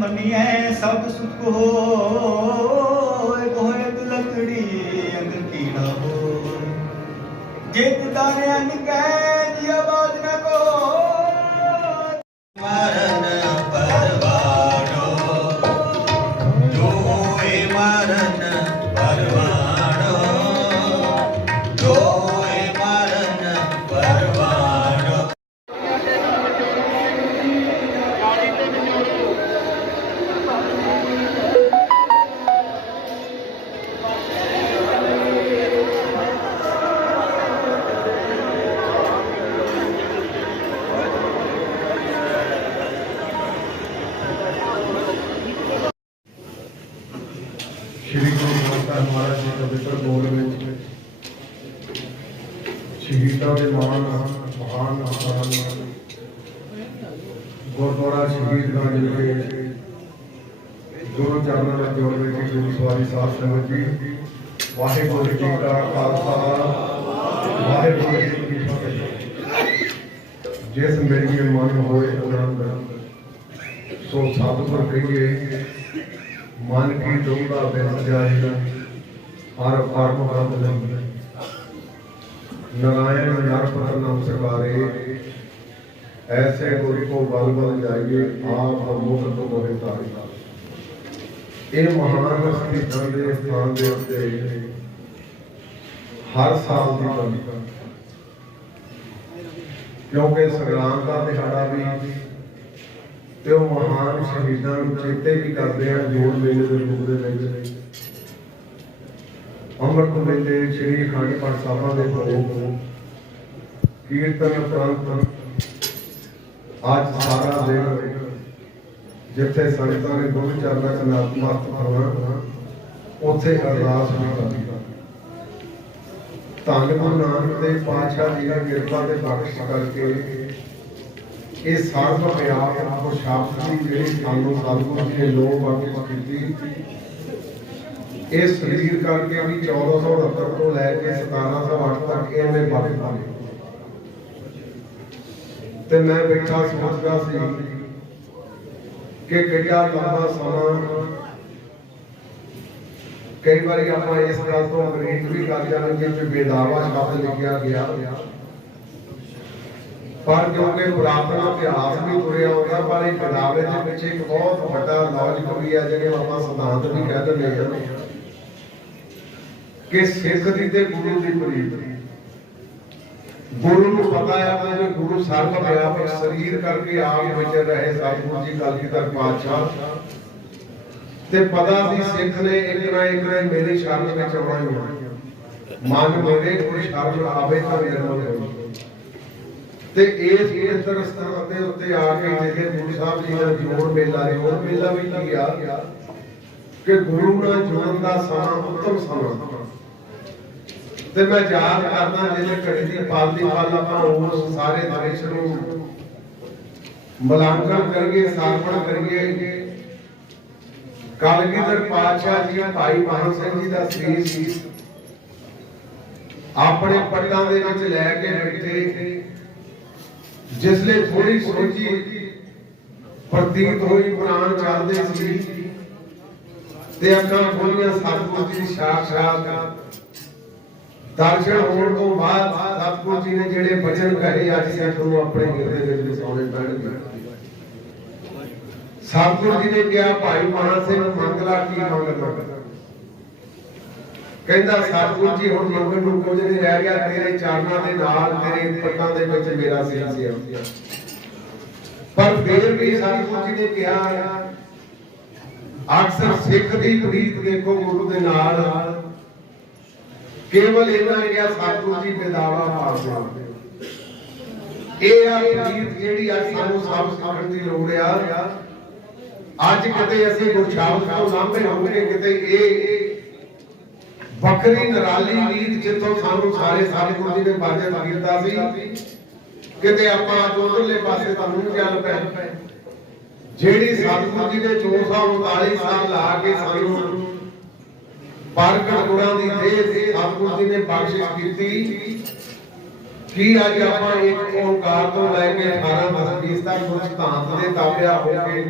ਮੰਨੀਐ ਸਭ ਸੁਤਕ ਹੋਏ ਕੋਏ ਦੁਲਕੜੀ ਅੰਦਰ ਕੀੜਾ ਹੋ ਜੇ ਦਾਨੇ ਅਨਕੈ ਸ਼੍ਰੀ ਗੁਰੂ ਗ੍ਰੰਥ ਸਾਹਿਬ ਮਹਾਰਾਜ ਜੀ ਦੇ ਪਵਿੱਤਰ ਬੋਲ ਵਿੱਚ ਸ਼ਹੀਦਾਂ ਦੇ ਮਾਣ ਮਹਾਨ ਅਵਤਾਰ ਗੁਰਦੁਆਰਾ ਸ਼ਹੀਦਗੰਜ ਵਿਖੇ ਗੁਰੂ ਚਰਨਾਂ ਵਿੱਚ ਜੋੜ ਬੈਠੀ ਗੁਰੂ ਸਵਾਰੀ ਸਾਧ ਸੰਗਤ ਜੀ ਵਾਹਿਗੁਰੂ ਜੀ ਕਾ ਖਾਲਸਾ ਵਾਹਿਗੁਰੂ ਜੀ ਕੀ ਫਤਿਹ ਜਿਸ ਮੇਰੀ ਮਨ ਹੋਏ ਆਨੰਦ ਸੋ ਸਤਿਗੁਰ ਕਹੀਏ ਮਨ ਕੀ ਡੋਂਗਾ ਬਿਨ ਜਾਏ ਹਰ ਪਰਮ ਹਰ ਲੰਗੀ ਨਾਰਾਇਣ ਨਰ ਪਰ ਨਾਮ ਸਕਾਰੇ ਐਸੇ ਗੁਰੂ ਕੋ ਬਲ ਬਲ ਜਾਈਏ ਆਪ ਮੁਖ ਤੋਂ ਹੋਏ ਤਾਰੇ ਇਹ ਮਹਾਨ ਸਥਿਤਾਂ ਦੇ ਸਥਾਨ ਦੇ ਉੱਤੇ ਹਰ ਸਾਲ ਦੀ ਗੱਲ ਕਿਉਂਕਿ ਸੰਗਰਾਮ ਦਾ ਦਿਹਾੜਾ ਵੀ ਤੇ ਉਹ ਮਹਾਨ ਸ਼ਹੀਦਾਂ ਨੂੰ ਚੇਤੇ ਵੀ ਕਰਦੇ ਆ, ਜੋੜ ਮੇਲੇ ਦੇ ਰੂਪ ਦੇ ਵਿੱਚ। ਅੰਮ੍ਰਿਤ ਵੇਲੇ ਸ੍ਰੀ ਅਖੰਡ ਪਾਠ ਸਾਹਿਬਾਂ ਦੇ ਭੋਗ ਕੀਰਤਨ ਉਪਰੰਤ ਅੱਜ ਸਾਰਾ ਦਿਨ ਜਿੱਥੇ ਸੰਗਤਾਂ ਨੇ ਗੁਰੂ ਚਰਨਾਂ 'ਚ ਨਤਮਸਤਕ ਹੋਣਾ ਉੱਥੇ ਅਰਦਾਸ ਵੀ ਕਰਨੀ। ਧੰਨ ਗੁਰੂ ਨਾਨਕ ਦੇਵ ਪਾਤਸ਼ਾਹ ਜੀ ਦਾ ਕਿਰਪਾ ਤੇ ਬਖਸ਼ ਕਰਕੇ ਇਹ ਸਰਬ ਪਿਆਰ ਕੋ ਸ਼ਬਦ ਦੀ ਜਿਹੜੀ ਸਾਨੂੰ ਸਤਿਗੁਰੂ ਲੋਕ ਬਖਸ਼ ਕੀਤੀ। ਇਹ ਸਰੀਰ ਕਰਕੇ ਵੀ 1468 ਤੋਂ ਲੈ ਕੇ 1708 ਤੱਕ ਇਹਨੇ ਬਖਸ਼ ਪਾਏ ਤੇ ਮੈਂ ਬੈਠਾ ਸੋਚਦਾ ਸੀ ਕਿ ਕਿਹੜਾ ਲੰਬਾ ਸਮਾਂ ਕਈ ਵਾਰੀ ਆਪਾਂ ਇਸ ਗੱਲ ਤੋਂ ਅੰਗਰੇਜ਼ ਵੀ ਕਰ ਜਾਂਦੇ ਕਿ ਬੇਦਾਵਾ ਸ਼ਬਦ ਲਿਖਿਆ ਗਿਆ। ਪਰ ਕਿਉਂਕਿ ਪੁਰਾਤਨ ਇਤਿਹਾਸ ਵੀ ਤੁਰਿਆ ਹੁੰਦਾ ਪਰ ਇਹ ਬਦਾਵੇ ਦੇ ਪਿੱਛੇ ਇੱਕ ਬਹੁਤ ਵੱਡਾ ਲੌਜੀਕ ਵੀ ਹੈ, ਜਿਹੜੇ ਆਪਾਂ ਸਿਧਾਂਤ ਵੀ ਕਹਿ ਦਿੰਦੇ ਹਾਂ। ਕਿ ਸਿੱਖ ਦੀ ਤੇ ਗੁਰੂ ਦੀ ਪ੍ਰੀਤ। ਗੁਰੂ ਨੂੰ ਪਤਾ ਹੈ ਕਿ ਜੋ ਗੁਰੂ ਸਰਬ ਵਿਆਪਕ ਸਰੀਰ ਕਰਕੇ ਆਪ ਵਿੱਚ ਰਹੇ, ਸਤਿਗੁਰੂ ਜੀ ਕਲਗੀਧਰ ਪਾਤਸ਼ਾਹ। ਤੇ ਪਤਾ ਸੀ ਸਿੱਖ ਨੇ ਇੱਕ ਨਾ ਇੱਕ ਨਾ ਮੇਰੀ ਸ਼ਰਨ ਵਿੱਚ ਆਉਣਾ ਹੀ ਹੋਣਾ ਮਨ ਮੇਰੇ ਕੋਈ ਸ਼ਰਨ ਆਵੇ ਤਾਂ ਨਿਰਮਲ ਹੋਵੇ। ਤੇ ਇਸ ਇਸ ਦਰਸਤਾਂ ਦੇ ਉੱਤੇ ਆ ਕੇ ਜਿਹੜੇ ਗੁਰੂ ਸਾਹਿਬ ਜੀ ਦਾ ਜੋੜ ਮੇਲਾ ਜੋੜ ਮੇਲਾ ਵੀ ਕੀ ਕਿ ਗੁਰੂ ਨਾਲ ਜੁੜਨ ਦਾ ਸਮਾਂ, ਉੱਤਮ ਸਮਾਂ। ਤੇ ਮੈਂ ਯਾਦ ਕਰਦਾ ਜਿਹੜੇ ਘੜੀ ਦੀ ਪਲ ਦੀ ਪਲ ਆਪਾਂ ਉਸ ਸਾਰੇ ਦ੍ਰਿਸ਼ ਨੂੰ ਮਲਾਂਕਣ ਕਰੀਏ, ਸਾਰਪਣ ਕਰੀਏ। ਕਲਗੀਧਰ ਪਾਤਸ਼ਾਹ ਜੀ ਭਾਈ ਮਹਾਂ ਸਿੰਘ ਜੀ ਦਾ ਸੀਸ ਆਪਣੇ ਪੱਟਾਂ ਦੇ ਵਿੱਚ ਲੈ ਕੇ ਬੈਠੇ। ਜਿਸਲੇ ਥੋੜੀ ਸੋਚੀ, ਪ੍ਰਤੀਤ ਹੋਈ ਪੁਰਾਣ ਚੱਲਦੇ ਸੀ ਤੇ ਅੱਖਾਂ ਖੋਲੀਆਂ ਸਤਿਗੁਰੂ ਜੀ ਸਾਖਸ਼ਾਤ। ਦਰਸ਼ਨ ਹੋਣ ਤੋਂ ਬਾਅਦ ਸਤਿਗੁਰੂ ਜੀ ਨੇ ਜਿਹੜੇ ਬਚਨ ਕਹੇ, ਅੱਜ ਸਿੱਖ ਆਪਣੇ ਹਿਰਦੇ ਵਿੱਚ ਵਸਾਉਣੇ ਪੈਣਗੇ ਸਤਿਗੁਰੂ ਜੀ ਨੇ ਕਿਹਾ, ਭਾਈ ਮਹਾਂ ਸਿੰਘ ਮੰਗਲਾ ਕੀ ਮੰਗਦਾ ਕਹਿੰਦਾ ਸਤਿਗੁਰੂ ਜੀ, ਹੁਣ ਮੰਗਣ ਨੂੰ ਕੁਝ ਨਹੀਂ ਰਹਿ ਗਿਆ, ਤੇਰੇ ਚਰਨਾਂ ਦੇ ਨਾਲ, ਤੇਰੇ ਪੱਟਾਂ ਦੇ ਵਿੱਚ ਮੇਰਾ ਸਿਰ ਸੀ। ਪਰ ਫਿਰ ਵੀ ਸਤਿਗੁਰੂ ਜੀ ਨੇ ਕਿਹਾ, ਅਕਸਰ ਸਿੱਖ ਦੀ ਪ੍ਰੀਤ ਦੇਖੋ ਗੁਰੂ ਦੇ ਨਾਲ। ਕੇਵਲ ਇਹਨਾਂ ਨੇ ਸਤਿਗੁਰੂ ਜੀ ਬੇਦਾਵਾ ਪਾਉਂਦੇ ਇਹ ਆ ਪ੍ਰੀਤ ਜਿਹੜੀ ਅੱਜ ਸਾਨੂੰ ਸਭ ਸਿੱਖਣ ਦੀ ਲੋੜ ਆ। ਅੱਜ ਕਿਤੇ ਅਸੀਂ ਗੁਰਸ਼ਾਬਤ ਤੋਂ ਲਾਂਭੇ ਹੋਣਗੇ ਕਿਤੇ ਇਹ ਵੱਖਰੀ ਨਰਾਲੀ ਰੀਤ ਜਿੱਥੋਂ ਸਾਨੂੰ ਸਾਰੇ ਸਤਿਗੁਰੂ ਜੀ ਨੇ ਬਾਜੇ ਕੀਤਾ ਸੀ, ਕਿਤੇ ਆਪਾਂ ਅੱਜ ਉਧਰਲੇ ਪਾਸੇ ਤੁਹਾਨੂੰ ਚੱਲ ਪਏ। ਜਿਹੜੀ ਸਤਿਗੁਰੂ ਜੀ ਨੇ 439 ਸਾਲ ਲਾ ਕੇ ਸਾਨੂੰ ਪ੍ਰਗਟ ਗੁਣਾਂ ਦੀ ਦੇਹ ਸਤਿਗੁਰੂ ਜੀ ਨੇ ਬਖਸ਼ਿਸ਼ ਕੀਤੀ, ਕੀ ਅੱਜ ਆਪਾਂ ਇੱਕ ਓੰਕਾਰ ਤੋਂ ਲੈ ਕੇ 18 20 ਤੱਕ ਕੁਝ ਸਿਧਾਂਤ ਦੇ ਤਾਬਿਆ ਹੋ ਕੇ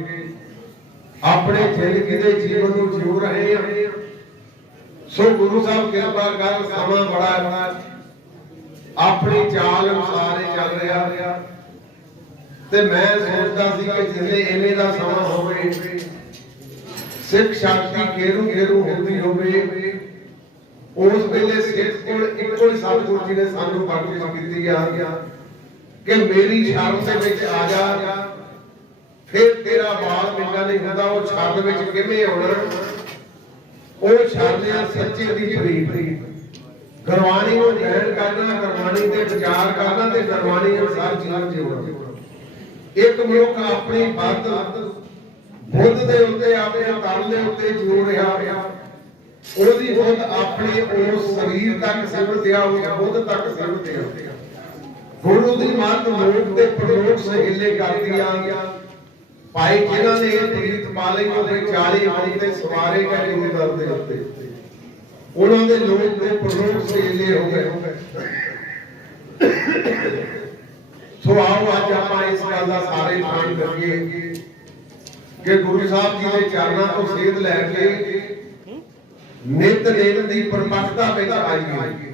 ਆਪਣੇ ਜ਼ਿੰਦਗੀ ਦੇ ਜੀਵਨ ਨੂੰ ਜਿਉ ਰਹੇ ਹਾਂ ਸੋ ਗੁਰੂ ਸਾਹਿਬ ਕਿਰਪਾ ਕਰ, ਸਮਾਂ ਬੜਾ ਆਪਣੀ ਚਾਲ ਅਨੁਸਾਰ ਹੀ ਚੱਲ ਰਿਹਾ। ਤੇ ਮੈਂ ਸੋਚਦਾ ਸੀ ਕਿ ਜਿਵੇਂ ਐਵੇਂ ਦਾ ਸਮਾਂ ਹੋਵੇ, ਸਿੱਖ ਸ਼ਕਤੀ ਕੇਰੂ ਕੇਰੂ ਹੁੰਦੀ ਹੋਵੇ, ਉਸ ਵੇਲੇ ਸਿੱਖ ਕੋਲ ਇੱਕੋ ਹੀ ਸਤਿਗੁਰੂ ਜੀ ਨੇ ਸਾਨੂੰ ਬਖਸ਼ਿਸ਼ ਕੀਤੀ ਆ ਕਿ ਮੇਰੀ ਸ਼ਰਨ ਦੇ ਵਿੱਚ ਆ ਜਾ, ਫਿਰ ਤੇਰਾ ਬਾਲ ਮਿੰਨਾ ਨਹੀਂ ਹੁੰਦਾ, ਉਹ ਛੱਡ ਵਿੱਚ ਕਿਵੇਂ ਆਉਣਾ? ਉਹ ਛੱਡਿਆ ਸੱਚੇ ਦੀ ਪ੍ਰੀਤ ਗੁਰਬਾਣੀ ਨੂੰ ਗ੍ਰਹਿਣ ਕਰਨਾ, ਗੁਰਬਾਣੀ ਤੇ ਵਿਚਾਰ ਕਰਨਾ ਤੇ ਗੁਰਬਾਣੀ ਅਨੁਸਾਰ ਜੀਵਨ ਜਿਉਣਾ। ਇੱਕ ਮਨੁੱਖ ਆਪਣੀ ਬੱਤ ਬੁੱਧ ਦੇ ਉੱਤੇ ਆਪਣੇ ਤਨ ਦੇ ਉੱਤੇ ਜੋੜ ਰਿਹਾ। ਉਹਦੀ ਬੁੱਧ ਆਪਣੇ ਉਸ ਸਰੀਰ ਤੱਕ ਸਿਮਰਤ ਹੋਇਆ ਬੁੱਧ ਤੱਕ ਸਿਮਰਤ ਗੁਰੂ ਦੀ ਮੱਤ ਲੋਕ ਤੇ ਪ੍ਰਲੋਕ ਸਹਿਲੇ ਕਰਦੀ ਆ। ਭਾਈ ਜਿਨ੍ਹਾਂ ਨੇ ਪ੍ਰੀਤ ਪਾਲੀ ਉਹ 40 ਮਨ ਸਵਾਰੇ ਗਏ ਗੁਰੂ ਦਰ ਦੇ ਉੱਤੇ ਉਹਨਾਂ ਦੇ ਲੋਕ ਤੇ ਪ੍ਰਲੋਕ ਸਹਿਲੇ ਹੋ ਗਏ? ਸੋ ਆਓ ਅੱਜ ਆਪਾਂ ਇਸ ਗੱਲ ਦਾ ਸਾਰੇ ਮਾਣ ਕਰੀਏ ਕਿ ਗੁਰੂ ਸਾਹਿਬ ਜੀ ਦੇ ਚਰਨਾਂ ਤੋਂ ਸੇਧ ਲੈ ਕੇ ਨਿਤ ਨੇਮ ਦੀ ਪਰਮਖਤਾ ਵਿੱਚ ਆਈਏ।